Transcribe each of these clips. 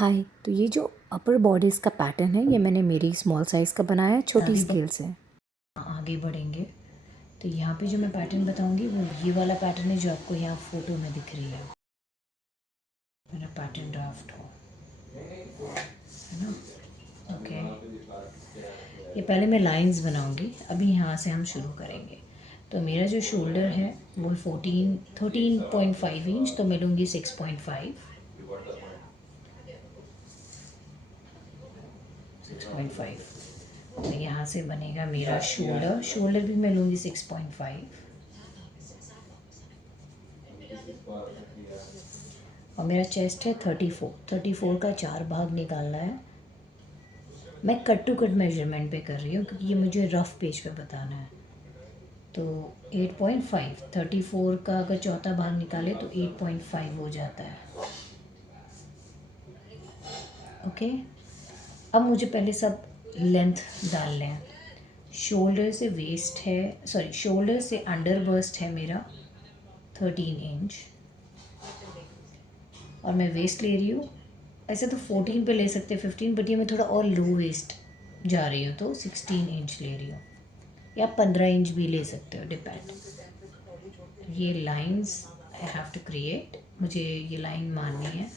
हाय। तो ये जो अपर बॉडीज़ का पैटर्न है ये मैंने मेरी स्मॉल साइज़ का बनाया है, छोटी स्केल से। आगे बढ़ेंगे तो यहाँ पे जो मैं पैटर्न बताऊँगी वो ये वाला पैटर्न है जो आपको यहाँ फ़ोटो में दिख रही है। मेरा पैटर्न ड्राफ्ट हो, है ना? ओके, ये पहले मैं लाइंस बनाऊँगी, अभी यहाँ से हम शुरू करेंगे। तो मेरा जो शोल्डर है वो 13.5 इंच, तो मैं लूँगी 6.5। 6.5 तो यहाँ से बनेगा मेरा शोल्डर भी मैं लूँगी 6.5। और मेरा चेस्ट है 34 का 4 भाग निकालना है। मैं कट टू कट मेजरमेंट पे कर रही हूँ क्योंकि ये मुझे रफ़ पेज पे बताना है। तो 8.5, 34 का अगर चौथा भाग निकाले तो 8.5 हो जाता है। ओके, अब मुझे पहले सब लेंथ डालने हैं। शोल्डर से वेस्ट है, सॉरी शोल्डर से अंडर बस्ट है मेरा 13 इंच और मैं वेस्ट ले रही हूँ। ऐसे तो 14 पे ले सकते हैं, 15, बट ये मैं थोड़ा और लो वेस्ट जा रही हूँ तो 16 इंच ले रही हूँ, या 15 इंच भी ले सकते हो, डिपेंड। ये lines I have to create, मुझे ये लाइन माननी है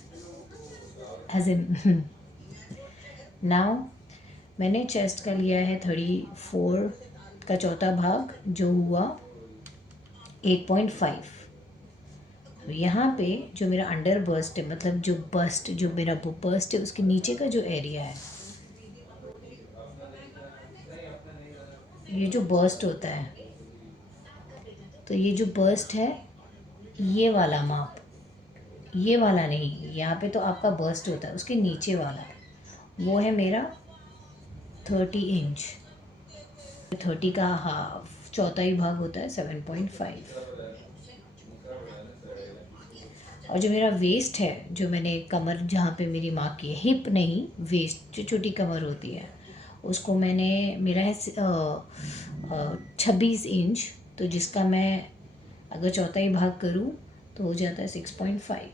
एज इन। नाउ मैंने चेस्ट का लिया है 34 का चौथा भाग जो हुआ 8.5। यहाँ पे जो मेरा अंडर बस्ट है, मतलब जो मेरा बस्ट है उसके नीचे का जो एरिया है, ये जो बस्ट होता है, तो ये जो बस्ट है ये वाला माप, ये वाला नहीं, यहाँ पे तो आपका बस्ट होता है, उसके नीचे वाला वो है मेरा 30 इंच। 30 का हाफ चौथा ही भाग होता है 7.5। और जो मेरा वेस्ट है, जो मैंने कमर जहाँ पे मेरी मार्क की है, हिप नहीं वेस्ट, जो छोटी कमर होती है, उसको मैंने, मेरा है 26 इंच, तो जिसका मैं अगर चौथा ही भाग करूँ तो हो जाता है 6.5।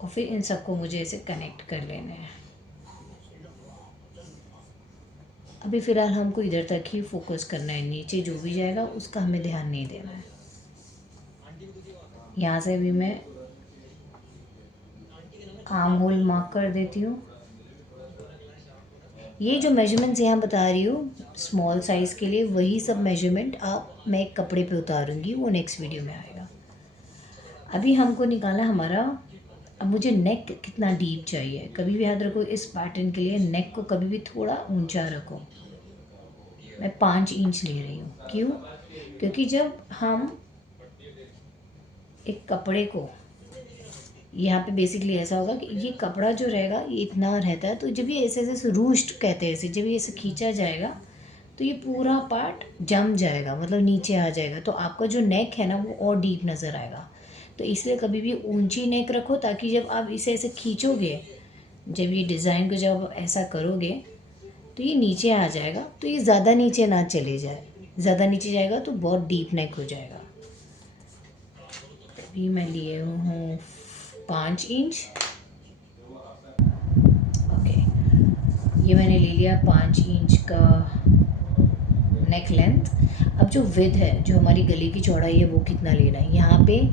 और फिर इन सबको मुझे ऐसे कनेक्ट कर लेना है। अभी फ़िलहाल हमको इधर तक ही फोकस करना है, नीचे जो भी जाएगा उसका हमें ध्यान नहीं देना है। यहाँ से भी मैं आर्म होल मार्क कर देती हूँ। ये जो मेजरमेंट्स यहाँ बता रही हूँ स्मॉल साइज़ के लिए, वही सब मेजरमेंट मैं एक कपड़े पे उतारूँगी, वो नेक्स्ट वीडियो में आएगा। अभी हमको निकालना हमारा, अब मुझे नेक कितना डीप चाहिए, कभी भी याद रखो इस पैटर्न के लिए नेक को कभी भी थोड़ा ऊंचा रखो। मैं 5 इंच ले रही हूँ, क्यों? क्योंकि जब हम एक कपड़े को, यहाँ पे बेसिकली ऐसा होगा कि ये कपड़ा जो रहेगा ये इतना रहता है, तो जब ये ऐसे ऐसे रूस्ट कहते हैं, ऐसे जब ये ऐसे खींचा जाएगा तो ये पूरा पार्ट जम जाएगा, मतलब नीचे आ जाएगा, तो आपका जो नेक है ना वो और डीप नज़र आएगा। तो इसलिए कभी भी ऊंची नेक रखो, ताकि जब आप इसे ऐसे खींचोगे, जब ये डिज़ाइन को जब आप ऐसा करोगे तो ये नीचे आ जाएगा, तो ये ज़्यादा नीचे ना चले जाए, ज़्यादा नीचे जाएगा तो बहुत डीप नेक हो जाएगा। अभी मैं लिए हूँ 5 इंच। ओके, ये मैंने ले लिया 5 इंच का नेक लेंथ। अब जो विड्थ है, जो हमारी गले की चौड़ाई है, वो कितना लेना है, यहाँ पे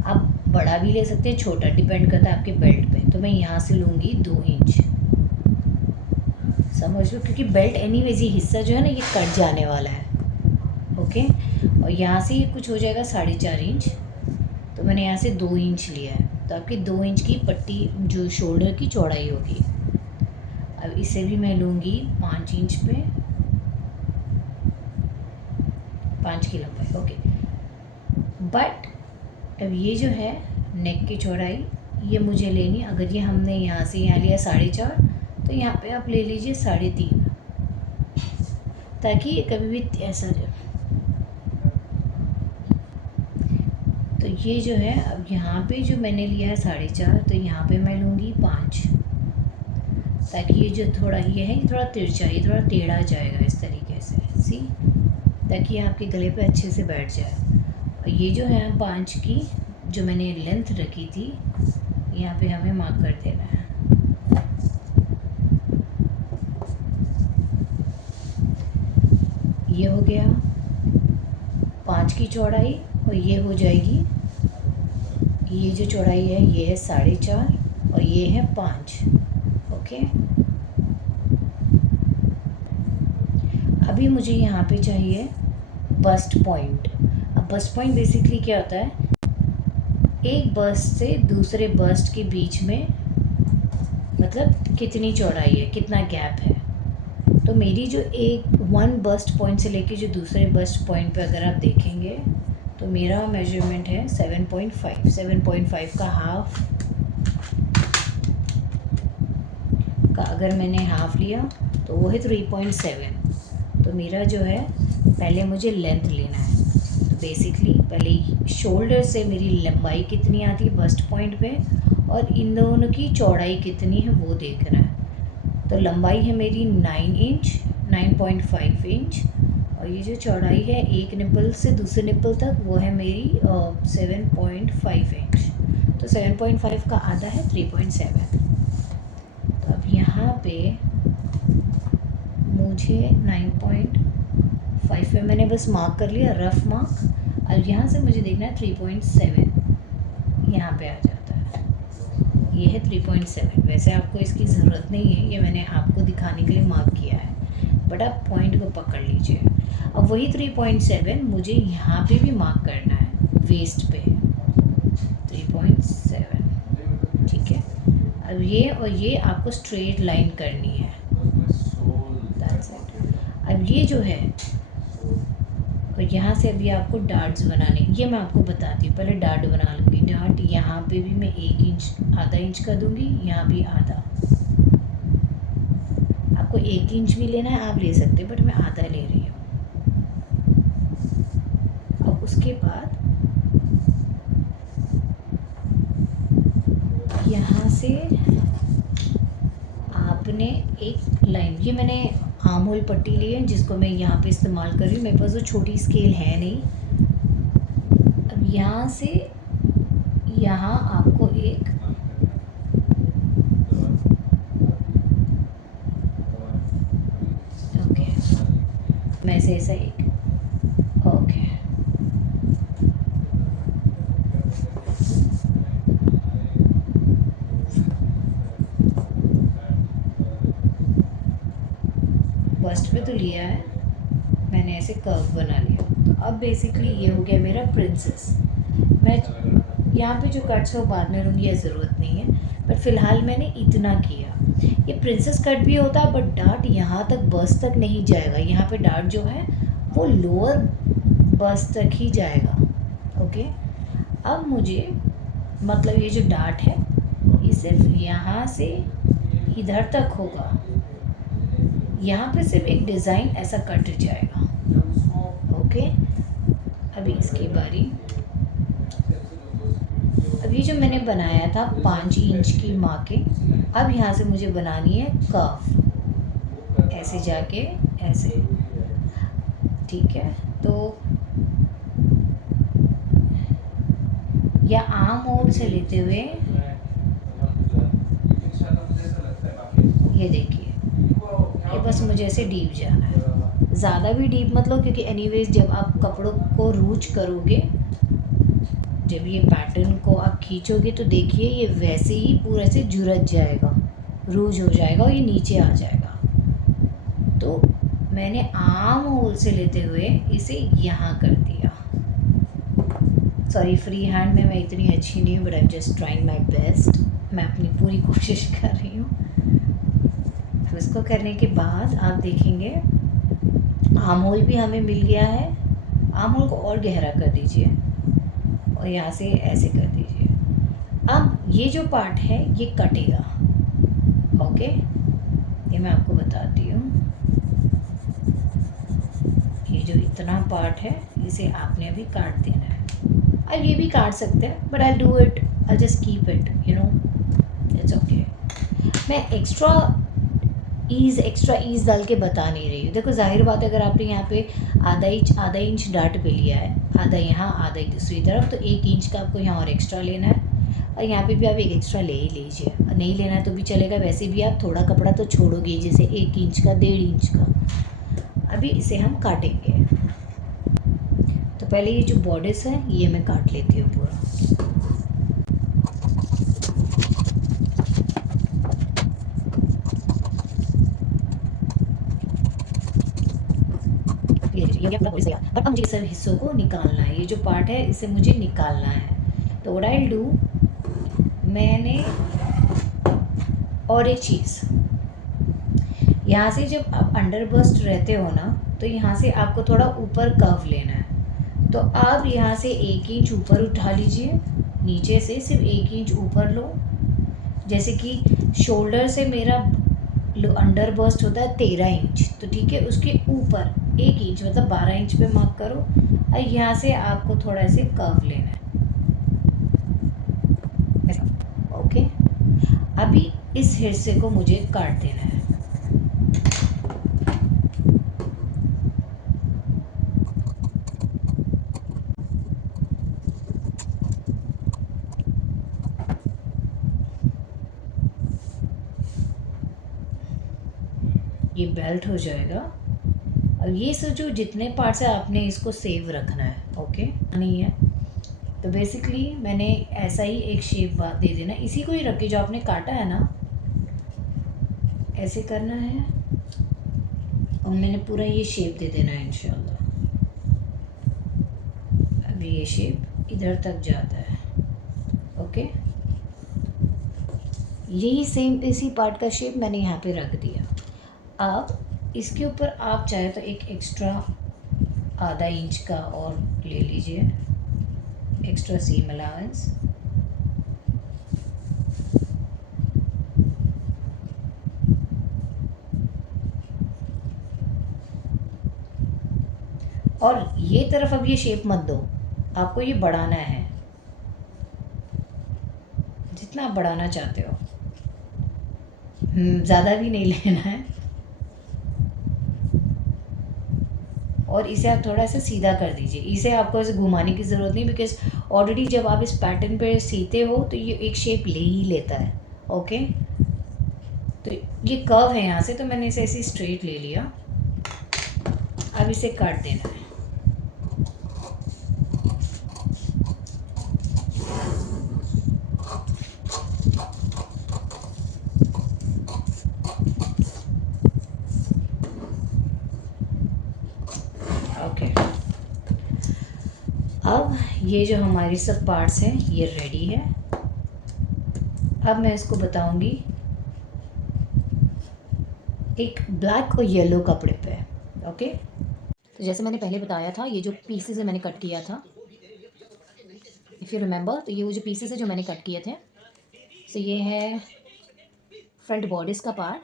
आप बड़ा भी ले सकते हैं, छोटा, डिपेंड करता है आपके बेल्ट पे। तो मैं यहाँ से लूँगी 2 इंच, समझ लो, क्योंकि बेल्ट एनीवेज ये हिस्सा जो है ना ये कट जाने वाला है। ओके, और यहाँ से ये कुछ हो जाएगा 4.5 इंच, तो मैंने यहाँ से 2 इंच लिया है, तो आपकी 2 इंच की पट्टी जो शोल्डर की चौड़ाई होगी। अब इसे भी मैं लूँगी 5 इंच पे, 5 की लंबाई। ओके, बट अब ये जो है नेक की चौड़ाई, ये मुझे लेनी, अगर ये हमने यहाँ से यहाँ लिया 4.5, तो यहाँ पे आप ले लीजिए 3.5, ताकि ये कभी भी ऐसा जाए। तो ये जो है, अब यहाँ पे जो मैंने लिया है 4.5, तो यहाँ पे मैं लूँगी 5, ताकि ये जो थोड़ा ये है, ये थोड़ा तिरछा, ये थोड़ा टेढ़ा जाएगा इस तरीके से, सी, ताकि ये आपके गले पे अच्छे से बैठ जाए। और ये जो है 5 की जो मैंने लेंथ रखी थी यहाँ पे हमें मार्क कर देना है। ये हो गया 5 की चौड़ाई और ये हो जाएगी, ये जो चौड़ाई है ये है 4.5 और ये है 5। ओके, अभी मुझे यहाँ पे चाहिए बस्ट पॉइंट। अब बस्ट पॉइंट बेसिकली क्या होता है, एक बस्ट से दूसरे बस्ट के बीच में मतलब कितनी चौड़ाई है, कितना गैप है। तो मेरी जो वन बस्ट पॉइंट से लेके जो दूसरे बस्ट पॉइंट पे अगर आप देखेंगे तो मेरा मेजरमेंट है 7.5। 7.5 का हाफ का अगर मैंने हाफ लिया तो वो है 3.7। तो मेरा जो है पहले मुझे लेंथ लेना है। तो बेसिकली पहले शोल्डर से मेरी लंबाई कितनी आती है बस्ट पॉइंट पे और इन दोनों की चौड़ाई कितनी है वो देखना है। तो लंबाई है मेरी 9 इंच, 9.5 इंच और ये जो चौड़ाई है एक निपल से दूसरे निपल तक वो है मेरी 7.5 इंच। तो 7.5 का आधा है 3.7। तो अब यहाँ पे मुझे 9.5 पे मैंने बस मार्क कर लिया, रफ मार्क। अब यहाँ से मुझे देखना है 3.7 यहाँ पे आ जाता है, ये है 3.7। वैसे आपको इसकी ज़रूरत नहीं है, ये मैंने आपको दिखाने के लिए मार्क किया है, बट आप पॉइंट को पकड़ लीजिए। अब वही 3.7 मुझे यहाँ पे भी मार्क करना है, वेस्ट पे 3.7। ठीक है, अब ये और ये आपको स्ट्रेट लाइन करनी है। That's it। अब ये जो है और यहाँ से अभी आपको डार्ट्स बनाने, ये मैं आपको बताती हूँ। पहले डार्ट बना लूँगी। डार्ट यहाँ पे भी मैं 1 इंच, आधा इंच का दूँगी, यहाँ भी आधा। आपको 1 इंच भी लेना है आप ले सकते हैं, बट मैं आधा ले रही हूँ। अब उसके बाद यहाँ से आपने एक लाइन, ये मैंने आर्म होल पट्टी ली है जिसको मैं यहाँ पे इस्तेमाल कर रही हूँ। मेरे पास वो छोटी स्केल है नहीं। अब यहाँ से यहाँ आपको एक ओके, मैं से ऐसा एक ओके बस्ट पे तो लिया है मैंने, ऐसे कर्व बना लिया। तो अब बेसिकली ये हो गया मेरा प्रिंसेस। मैं यहाँ पे जो कट्स है वो बाद में लूँगी, या ज़रूरत नहीं है, बट फ़िलहाल मैंने इतना किया। ये प्रिंसेस कट भी होता है, बट डार्ट यहाँ तक बस तक नहीं जाएगा। यहाँ पे डार्ट जो है वो लोअर बस तक ही जाएगा। ओके, अब मुझे मतलब ये जो डार्ट है ये सिर्फ यहाँ से इधर तक होगा। यहाँ पे सिर्फ एक डिज़ाइन ऐसा कट जाएगा। ओके, अभी इसकी बारी। अभी जो मैंने बनाया था 5 इंच की मार्किंग, अब यहाँ से मुझे बनानी है कर्व, ऐसे जाके ऐसे। ठीक है, तो या आर्म होल से लेते हुए ये देखिए, ये बस मुझे ऐसे डीप जाना है। ज़्यादा भी डीप मतलब, क्योंकि एनीवेज जब आप कपड़ों को रूज करोगे, जब ये पैटर्न को आप खींचोगे तो देखिए ये वैसे ही पूरा से झुरझ जाएगा, रूज हो जाएगा और ये नीचे आ जाएगा। तो मैंने आर्म होल से लेते हुए इसे यहाँ कर दिया। सॉरी, फ्री हैंड में मैं इतनी अच्छी नहीं हूँ, but I am just trying my best. मैं अपनी पूरी कोशिश कर रही हूँ। तो इसको करने के बाद आप देखेंगे आर्म होल भी हमें मिल गया है। आर्म होल को और गहरा कर दीजिए और यहाँ से ऐसे कर दीजिए। अब ये जो पार्ट है ये कटेगा। ओके, ये मैं आपको बताती हूँ। ये जो इतना पार्ट है इसे आपने अभी काट देना है। अब ये भी काट सकते हैं, but I do it, I just keep it, you know, it's okay. मैं एक्स्ट्रा ईज़ एक्स्ट्रा ईज़ डाल के बता नहीं रही हूँ। देखो ज़ाहिर बात है, अगर आपने यहाँ पे आधा इंच डार्ट पे लिया है, आधा यहाँ आधा दूसरी तरफ, तो 1 इंच का आपको यहाँ और एक्स्ट्रा लेना है, और यहाँ पे भी आप एक एक्स्ट्रा ले ही लीजिए। नहीं लेना है तो भी चलेगा, वैसे भी आप थोड़ा कपड़ा तो छोड़ोगे, जैसे 1 इंच का 1.5 इंच का। अभी इसे हम काटेंगे। तो पहले ये जो बॉर्डर्स है ये मैं काट लेती हूँ पूरा। ये पूरा बॉडी से यार, बट अब मुझे सब हिस्सों को निकालना है। ये जो पार्ट है इसे मुझे निकालना है। तो व्हाट आई विल डू, मैंने और एक चीज़, यहाँ से जब आप अंडर बस्ट रहते हो ना, तो यहाँ से आपको थोड़ा ऊपर कर्व लेना है। तो आप यहाँ से 1 इंच ऊपर उठा लीजिए, नीचे से सिर्फ 1 इंच ऊपर लो। जैसे कि शोल्डर से मेरा अंडर बस्ट होता है 13 इंच, तो ठीक है, उसके ऊपर 1 इंच मतलब 12 इंच पे मार्क करो, और यहाँ से आपको थोड़ा ऐसे कर्व लेना है। ओके, अभी इस हिस्से को मुझे काट देना है। ये बेल्ट हो जाएगा। अब ये सब जो जितने पार्ट्स है आपने इसको सेव रखना है, ओके नहीं है तो बेसिकली मैंने ऐसा ही एक शेप दे देना, इसी को ही रख के जो आपने काटा है ना, ऐसे करना है, और मैंने पूरा ये शेप दे देना है इंशाल्लाह। अभी ये शेप इधर तक जाता है, ओके। यही सेम इसी पार्ट का शेप मैंने यहाँ पे रख दिया। अब इसके ऊपर आप चाहे तो एक एक्स्ट्रा आधा इंच का और ले लीजिए, एक्स्ट्रा सीम अलाउंस। और ये तरफ अब ये शेप मत दो, आपको ये बढ़ाना है जितना आप बढ़ाना चाहते हो, ज़्यादा भी नहीं लेना है। और इसे आप थोड़ा सा सीधा कर दीजिए, इसे आपको ऐसे घुमाने की ज़रूरत नहीं, बिकॉज ऑलरेडी जब आप इस पैटर्न पे सीते हो तो ये एक शेप ले ही लेता है, ओके। तो ये कर्व है यहाँ से, तो मैंने इसे ऐसे स्ट्रेट ले लिया। अब इसे काट देना है। ओके, अब ये जो हमारी सब पार्ट्स हैं ये रेडी है। अब मैं इसको बताऊंगी एक ब्लैक और येलो कपड़े पे, ओके। तो जैसे मैंने पहले बताया था, ये जो पीसेस है मैंने कट किया था, इफ़ यू रिमेंबर, तो ये वो जो पीसेस है जो मैंने कट किए थे, सो ये है फ्रंट बॉडीज़ का पार्ट,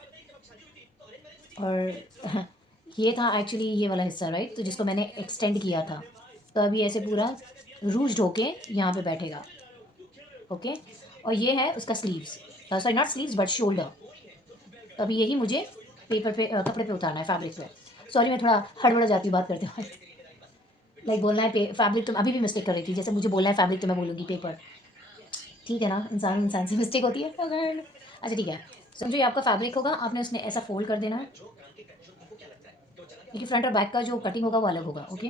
और ये था एक्चुअली ये वाला हिस्सा, राइट, तो जिसको मैंने एक्सटेंड किया था। तो अभी ऐसे पूरा रूज ढोके यहाँ पे बैठेगा, ओके। और ये है उसका sleeves, sorry not sleeves but shoulder. तो अभी यही मुझे पेपर पे कपड़े पे उतारना है, फैब्रिक पे। सॉरी मैं थोड़ा हड़बड़ा जाती हूँ बात करते हुए। लाइक बोलना है फैब्रिक, तो अभी भी मिस्टेक कर रही थी, जैसे मुझे बोलना है फैब्रिक तो मैं बोलूँगी पेपर। ठीक है ना, इंसान से मिस्टेक होती है। अच्छा ठीक है, समझो ये आपका फैब्रिक होगा, आपने उसने ऐसा फोल्ड कर देना है, क्योंकि फ्रंट और बैक का जो कटिंग होगा वो अलग होगा, ओके।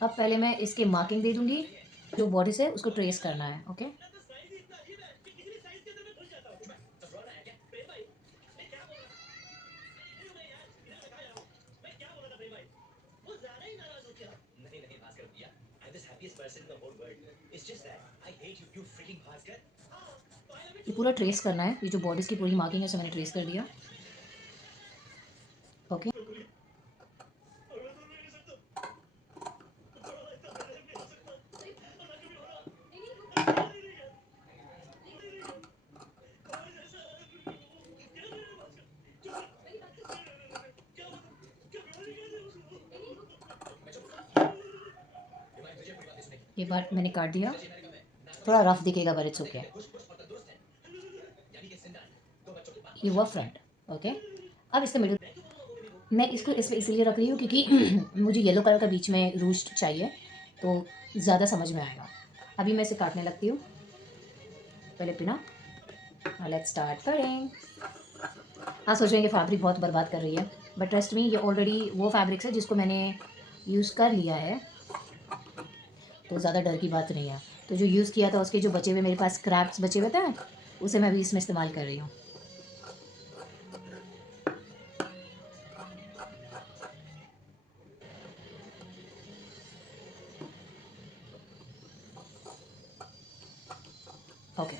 अब पहले मैं इसके मार्किंग दे दूँगी, जो बॉडी से उसको ट्रेस करना है, ओके। ये पूरा ट्रेस करना है, ये जो बॉडीज़ की पूरी मार्किंग है उसे मैंने ट्रेस कर दिया, ओके। ये पार्ट मैंने काट दिया, थोड़ा रफ दिखेगा पर इट्स ओके। ये हुआ फ्रंट, ओके, अब इसका मिडिल मैं इसको इसलिए रख रही हूँ क्योंकि मुझे येलो कलर का बीच में रूज चाहिए, तो ज़्यादा समझ में आएगा। अभी मैं इसे काटने लगती हूँ। पहले पिना, लेट्स स्टार्ट कटिंग। हाँ, सोच रहे हैं कि फैब्रिक बहुत बर्बाद कर रही है, बट ट्रस्ट मी, ये ऑलरेडी वो फैब्रिक्स है जिसको मैंने यूज़ कर लिया है, तो ज़्यादा डर की बात नहीं है। तो जो यूज़ किया था उसके जो बचे हुए मेरे पास स्क्रैप्स बचे हुए थे, उसे मैं अभी इसमें इस्तेमाल कर रही हूँ। ओके,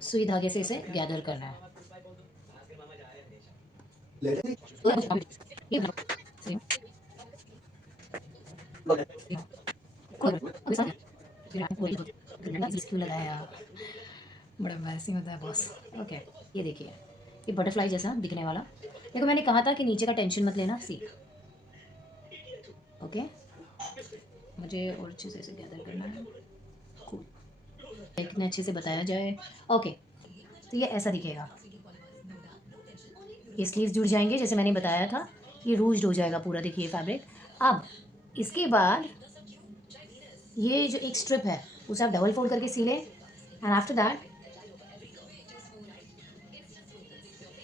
सुई धागे से इसे गैदर करना है। क्यों लगाया, बड़ा एम्बैरेसिंग होता है बॉस। ओके, ये देखिए, ये बटरफ्लाई जैसा दिखने वाला। देखो, मैंने कहा था कि नीचे का टेंशन मत लेना, सीख। ओके, मुझे और अच्छे से इसे गैदर करना है। कूल, इतने अच्छे से बताया जाए। ओके, तो ये ऐसा दिखेगा। ये स्लीव्स जुड़ जाएंगे जैसे मैंने बताया था, ये रूज्ड हो जाएगा पूरा, देखिए फैब्रिक। अब इसके बाद ये जो एक स्ट्रिप है उसे आप डबल फोल्ड करके सिले, एंड आफ्टर दैट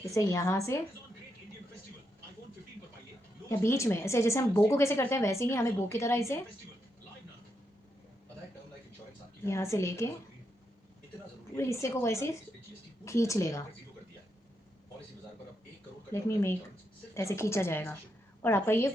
इसे यहाँ से या बीच में ऐसे, जैसे हम बो को कैसे करते हैं वैसे ही हमें बो की तरह इसे यहाँ से लेके पूरे हिस्से को वैसे खींच लेगा। लेट मी मेक, ऐसे खींचा जाएगा और आपका ये